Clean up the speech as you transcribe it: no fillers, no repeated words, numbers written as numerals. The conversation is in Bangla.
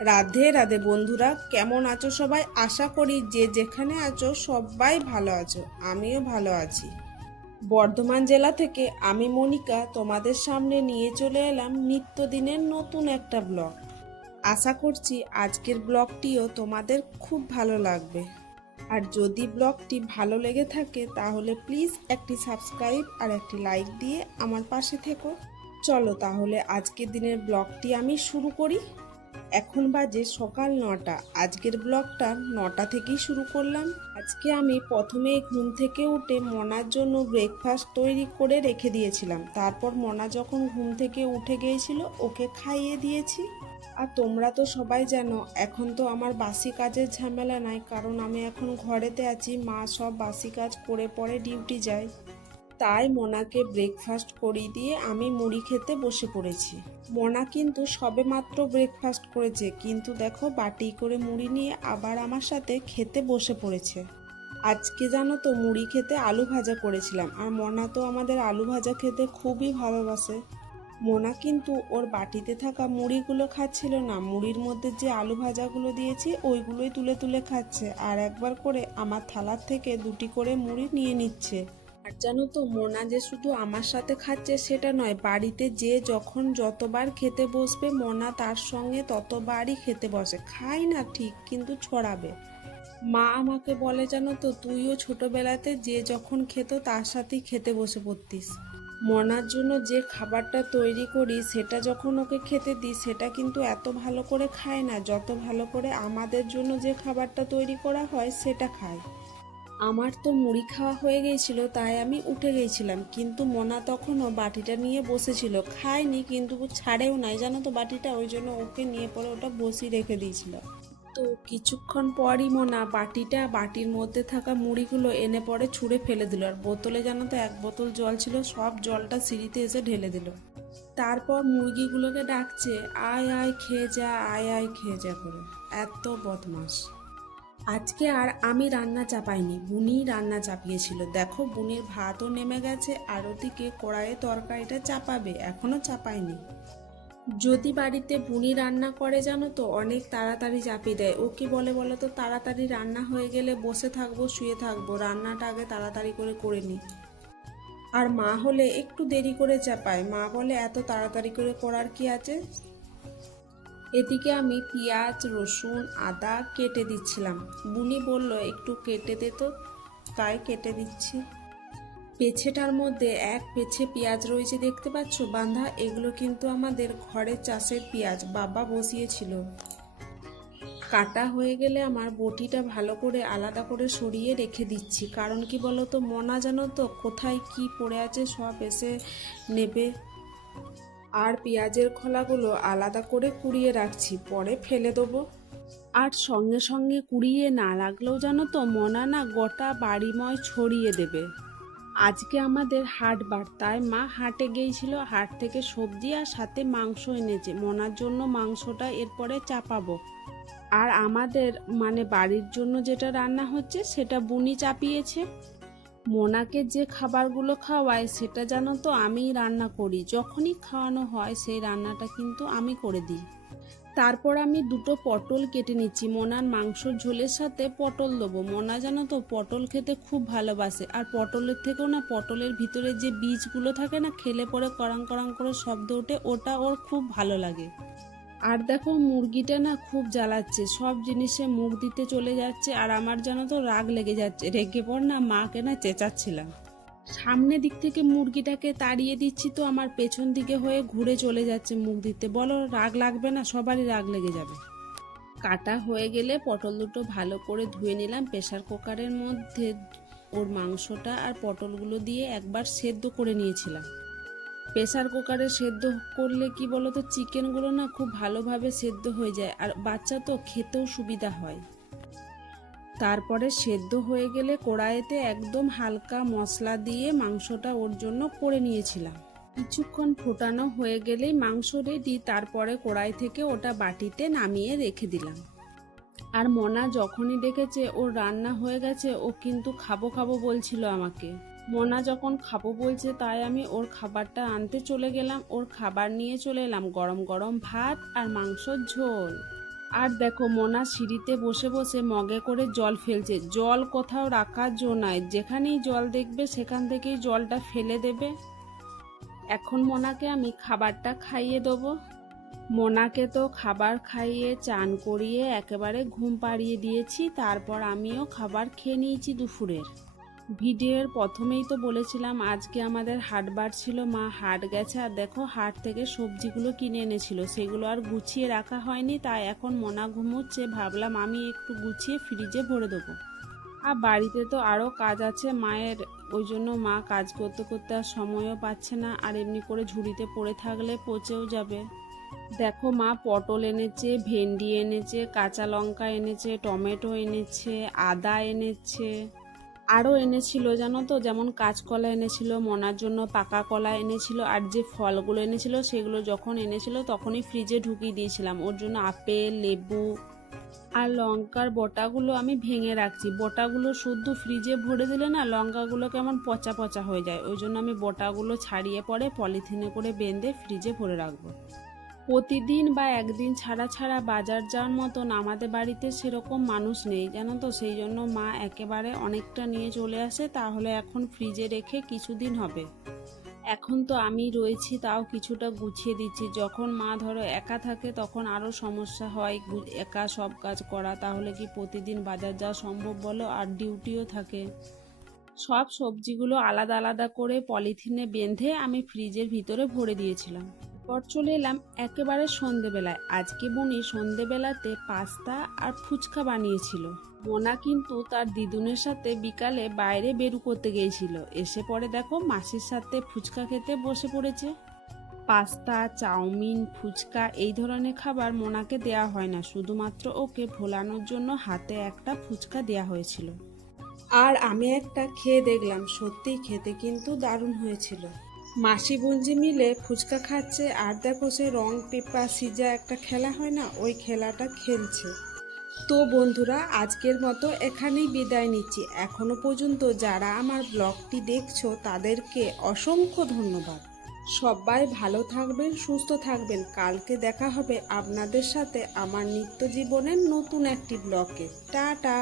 রাধে রাধে বন্ধুরা, কেমন আছো সবাই? আশা করি যে যেখানে আছো সবাই ভালো আছো। আমিও ভালো আছি। বর্ধমান জেলা থেকে আমি মনিকা তোমাদের সামনে নিয়ে চলে এলাম নিত্যদিনের নতুন একটা ব্লগ। আশা করছি আজকের ব্লগটিও তোমাদের খুব ভালো লাগবে। আর যদি ব্লগটি ভালো লেগে থাকে তাহলে প্লিজ একটি সাবস্ক্রাইব আর একটি লাইক দিয়ে আমার পাশে থেকো। চলো তাহলে আজকের দিনের ব্লগটি আমি শুরু করি। এখন বাজে সকাল 9টা। আজকের ব্লগটা 9টা থেকেই শুরু করলাম। আজকে আমি প্রথমে ঘুম থেকে উঠে মনার জন্য ব্রেকফাস্ট তৈরি করে রেখে দিয়েছিলাম। তারপর মনা যখন ঘুম থেকে উঠে গিয়েছিল ওকে খাইয়ে দিয়েছি। আর তোমরা তো সবাই জানো এখন তো আমার বাসি কাজের ঝামেলা নাই, কারণ আমি এখন ঘরেতে আছি। মা সব বাসি কাজ করে পরে ডিউটি যায়। তাই মনাকে ব্রেকফাস্ট করিয়ে দিয়ে আমি মুড়ি খেতে বসে পড়েছি। মনা কিন্তু সবেমাত্র ব্রেকফাস্ট করেছে, কিন্তু দেখো বাটি করে মুড়ি নিয়ে আবার আমার সাথে খেতে বসে পড়েছে। আজকে জানো তো মুড়ি খেতে আলু ভাজা করেছিলাম, আর মনা তো আমাদের আলু ভাজা খেতে খুবই ভালোবাসে। মোনা কিন্তু ওর বাটিতে থাকা মুড়িগুলো খাচ্ছিল না, মুড়ির মধ্যে যে আলু ভাজাগুলো দিয়েছি ওইগুলোই তুলে তুলে খাচ্ছে, আর একবার করে আমার থালার থেকে দুটি করে মুড়ি নিয়ে নিচ্ছে। আর জানো তো মোনা যে শুধু আমার সাথে খাচ্ছে সেটা নয়, বাড়িতে যে যখন যতবার খেতে বসবে মোনা তার সঙ্গে ততবারই খেতে বসে। খায় না ঠিক, কিন্তু ছড়াবে। মা আমাকে বলে জানো তো, তুইও ছোটবেলাতে যে যখন খেত তার সাথেই খেতে বসে পড়তিস। মনার জন্য যে খাবারটা তৈরি করি সেটা যখন ওকে খেতে দিই সেটা কিন্তু এত ভালো করে খায় না, যত ভালো করে আমাদের জন্য যে খাবারটা তৈরি করা হয় সেটা খায়। আমার তো মুড়ি খাওয়া হয়ে গিয়েছিল, তাই আমি উঠে গিয়েছিলাম, কিন্তু মোনা তখনও বাটিটা নিয়ে বসেছিল। খায়নি, কিন্তু ছাড়েও নাই জানো তো বাটিটা, ওই জন্য ওকে নিয়ে পরে ওটা বসিয়ে রেখে দিয়েছিল। তো কিছুক্ষণ পরই মোনা বাটির মধ্যে থাকা মুড়িগুলো এনে পরে ছুঁড়ে ফেলে দিল, আর বোতলে জানো তো 1 বোতল জল ছিল, সব জলটা সিঁড়িতে এসে ঢেলে দিল। তারপর মুরগিগুলোকে ডাকছে, আয় আয় খেয়ে যা, আয় আয় খেয়ে যা করে। এত বদমাস। আজকে আর আমি রান্না চাপাইনি, বুনি রান্না চাপিয়েছিল। দেখো বুনির ভাতও নেমে গেছে, আর ওদিকে কড়াইয়ে তরকারিটা চাপাবে, এখনো চাপায়নি। যদি বাড়িতে বুনি রান্না করে জানো তো অনেক তাড়াতাড়ি চাপিয়ে দেয়। ও কি বলে বলো তো, তাড়াতাড়ি রান্না হয়ে গেলে বসে থাকবো শুয়ে থাকবো, রান্নাটা আগে তাড়াতাড়ি করে নি। আর মা হলে একটু দেরি করে চাপায়, মা বলে এত তাড়াতাড়ি করে করার কি আছে। এদিকে আমি পেঁয়াজ রসুন আদা কেটে দিচ্ছিলাম। বুনি বলল একটু কেটে দে তো, তাই কেটে দিচ্ছি। পেছেটার মধ্যে এক পেছে পেঁয়াজ রয়েছে, দেখতে পাচ্ছ বাঁধা। এগুলো কিন্তু আমাদের ঘরের চাষের পেঁয়াজ, বাবা বসিয়েছিল। কাটা হয়ে গেলে আমার বটিটা ভালো করে আলাদা করে সরিয়ে রেখে দিচ্ছি, কারণ কি বলো তো, মনা জানো তো কোথায় কি পড়ে আছে সব এসে নেবে। আর পেঁয়াজের খোলাগুলো আলাদা করে কুড়িয়ে রাখছি, পরে ফেলে দেবো। আর সঙ্গে সঙ্গে কুড়িয়ে না লাগলেও জানো তো মনা না গোটা বাড়িময় ছড়িয়ে দেবে। আজকে আমাদের হাটবার, তাই মা হাটে গিয়েছিল, হাট থেকে সবজি আর সাথে মাংস এনেছে। মনার জন্য মাংসটা এরপরে চাপাবো। আর আমাদের মানে বাড়ির জন্য যেটা রান্না হচ্ছে সেটা বুনি চাপিয়েছে। মোনাকে যে খাবারগুলো খাওয়ায় সেটা জানো তো আমিই রান্না করি, যখনই খাওয়ানো হয় সেই রান্নাটা কিন্তু আমি করে দিই। তারপর আমি দুটো পটল কেটে নিচ্ছি, মোনার মাংসর ঝোলের সাথে পটল দেবো। মোনা জানো তো পটল খেতে খুব ভালোবাসে, আর পটলের থেকেও না পটলের ভিতরে যে বীজগুলো থাকে না, খেলে পরে কড়াং কড়াং করে শব্দ ওঠে, ওটা ওর খুব ভালো লাগে। আর দেখো মুরগিটা না খুব জ্বালাচ্ছে, সব জিনিসে মুখ দিতে চলে যাচ্ছে, আর আমার জানো তো রাগ লেগে যাচ্ছে। রেগে পড় না, মাকে না চেঁচাচ্ছিলাম। সামনে দিক থেকে মুরগিটাকে তাড়িয়ে দিচ্ছি তো আমার পেছন দিকে হয়ে ঘুরে চলে যাচ্ছে মুখ দিতে। বলো রাগ লাগবে না? সবারই রাগ লেগে যাবে। কাটা হয়ে গেলে পটল দুটো ভালো করে ধুয়ে নিলাম প্রেসার কুকারের মধ্যে। ওর মাংসটা আর পটলগুলো দিয়ে একবার সেদ্ধ করে নিয়েছিলাম। প্রেসার কুকারে সেদ্ধ করলে কি বলতো, চিকেনগুলো না খুব ভালোভাবে সেদ্ধ হয়ে যায়, আর বাচ্চা তো খেতেও সুবিধা হয়। তারপরে সেদ্ধ হয়ে গেলে কড়াইতে একদম হালকা মশলা দিয়ে মাংসটা ওর জন্য করে নিয়েছিলাম। কিছুক্ষণ ফোটানো হয়ে গেলেই মাংস রেডি। তারপরে কড়াই থেকে ওটা বাটিতে নামিয়ে রেখে দিলাম। আর মনা যখনই দেখেছে ওর রান্না হয়ে গেছে, ও কিন্তু খাবো খাবো বলছিল আমাকে। মনা যখন খাবো বলছে তাই আমি ওর খাবারটা আনতে চলে গেলাম। ওর খাবার নিয়ে চলে এলাম গরম গরম ভাত আর মাংসর ঝোল। আর দেখো মোনা সিঁড়িতে বসে বসে মগে করে জল ফেলছে। জল কোথাও রাখার জো নাই, যেখানেই জল দেখবে সেখান থেকেই জলটা ফেলে দেবে। এখন মোনাকে আমি খাবারটা খাইয়ে দেবো। মোনাকে তো খাবার খাইয়ে চান করিয়ে একেবারে ঘুম পাড়িয়ে দিয়েছি, তারপর আমিও খাবার খেয়ে নিয়েছি দুপুরের। ভিডিওর প্রথমেই তো বলেছিলাম আজকে আমাদের হাটবার ছিল, মা হাট গেছে, আর দেখো হাট থেকে সবজিগুলো কিনে এনেছিল, সেগুলো আর গুছিয়ে রাখা হয়নি, তাই এখন মোনা ঘুমোচ্ছে, ভাবলাম আমি একটু গুছিয়ে ফ্রিজে ভরে দেবো। আর বাড়িতে তো আরও কাজ আছে মায়ের, ওই জন্য মা কাজ করতে করতে আর সময়ও পাচ্ছে না, আর এমনি করে ঝুড়িতে পড়ে থাকলে পচেও যাবে। দেখো মা পটল এনেছে, ভেন্ডি এনেছে, কাঁচা লঙ্কা এনেছে, টমেটো এনেছে, আদা এনেছে, আরও এনেছিল জানো তো, যেমন কাঁচকলা এনেছিল, মনার জন্য পাকা কলা এনেছিল, আর যে ফলগুলো এনেছিল সেগুলো যখন এনেছিল তখনই ফ্রিজে ঢুকিয়ে দিয়েছিলাম, ওর জন্য আপেল, লেবু আর লঙ্কার বোটাগুলো আমি ভেঙে রাখছি। বোটাগুলো শুদ্ধ ফ্রিজে ভরে দিলে না লঙ্কাগুলো কেমন পচা পচা হয়ে যায়, ওই জন্য আমি বোটাগুলো ছাড়িয়ে পরে পলিথিনে করে বেঁধে ফ্রিজে ভরে রাখবো। প্রতিদিন বা একদিন ছাড়া ছাড়া বাজার যাওয়ার মতন আমাদের বাড়িতে সেরকম মানুষ নেই জানো তো, সেই জন্য মা একেবারে অনেকটা নিয়ে চলে আসে, তাহলে এখন ফ্রিজে রেখে কিছুদিন হবে। এখন তো আমি রয়েছি তাও কিছুটা গুছিয়ে দিচ্ছি, যখন মা ধরো একা থাকে তখন আরও সমস্যা হয় একা সব কাজ করা, তাহলে কি প্রতিদিন বাজার যাওয়া সম্ভব বলো, আর ডিউটিও থাকে। সব সবজিগুলো আলাদা আলাদা করে পলিথিনে বেঁধে আমি ফ্রিজের ভিতরে ভরে দিয়েছিলাম। পর চলে এলাম একেবারে সন্ধেবেলায়। আজকে বনি সন্ধেবেলাতে পাস্তা আর ফুচকা বানিয়েছিল। মোনা কিন্তু তার দিদুনের সাথে বিকালে বাইরে বেরু করতে গিয়েছিল, এসে পরে দেখো মাসির সাথে ফুচকা খেতে বসে পড়েছে। পাস্তা, চাউমিন, ফুচকা এই ধরনের খাবার মোনাকে দেয়া হয় না, শুধুমাত্র ওকে ভোলানোর জন্য হাতে একটা ফুচকা দেয়া হয়েছিল। আর আমি একটা খেয়ে দেখলাম, সত্যিই খেতে কিন্তু দারুণ হয়েছিল। মাসি বোনজি মিলে ফুচকা খাচ্ছে, আর দেখো সে রং পেপার সিজা একটা খেলা হয় না, ওই খেলাটা খেলছে। তো বন্ধুরা আজকের মতো এখানেই বিদায় নিচ্ছি। এখনো পর্যন্ত যারা আমার ব্লগটি দেখছো তাদেরকে অসংখ্য ধন্যবাদ। সবাই ভালো থাকবেন, সুস্থ থাকবেন। কালকে দেখা হবে আপনাদের সাথে আমার নিত্য জীবনের নতুন একটি ব্লগে। টাটা।